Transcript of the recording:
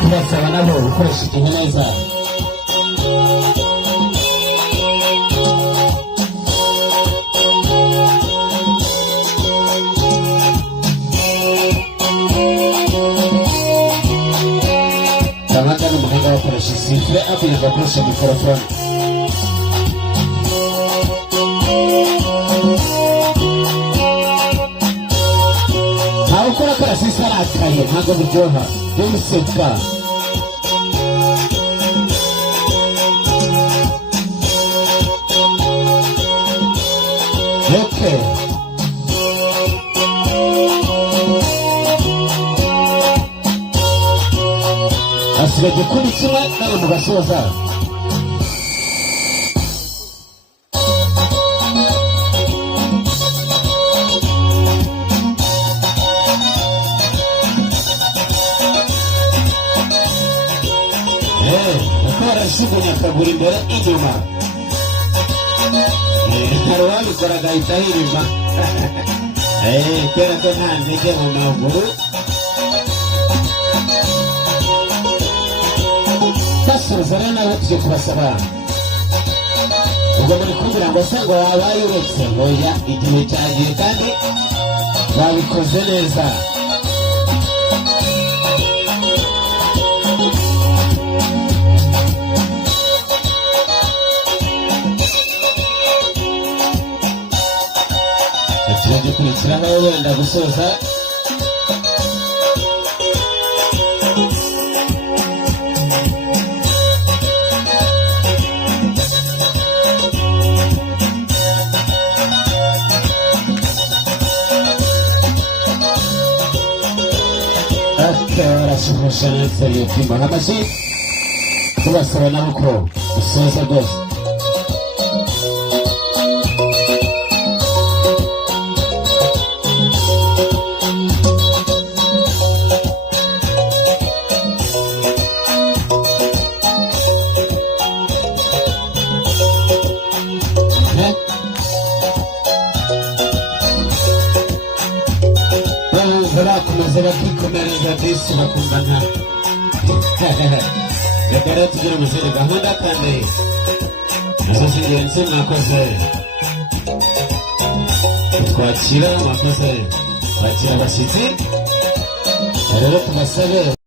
turasaba nabo gukoresha igihe neza. Kamanda n'umuhanga bakoresha sifre kugira ngo bakoreshe mikorofone. Ntawe ukora akarasisi arakaye ntabwo buryoha bimuseka. Okay. Asigaje kuri kimwe nawe mu gasoza. Ukora shugunya akagura imbere inyuma. Hari uwabikora agahita yirirwa. Kubera ko nta ntege mu maguru. Basoza rero nawe tujye kubasaba. Ubwo muri kumbwira ngo se ngo wabaye uretse oya igihe cyagiye kandi babikoze neza. Tujye kurikiraho wenda gusoza. Barashuhusha neza yipima nk'amashyi tubasaba nabo ko usoza rwose. Barakomeza bakikomereza disi bakundana. Reka rero tugere mu zindi gahunda kandi nazo z'ingenzi mwakoze twakira abashyitsi rero tubasabe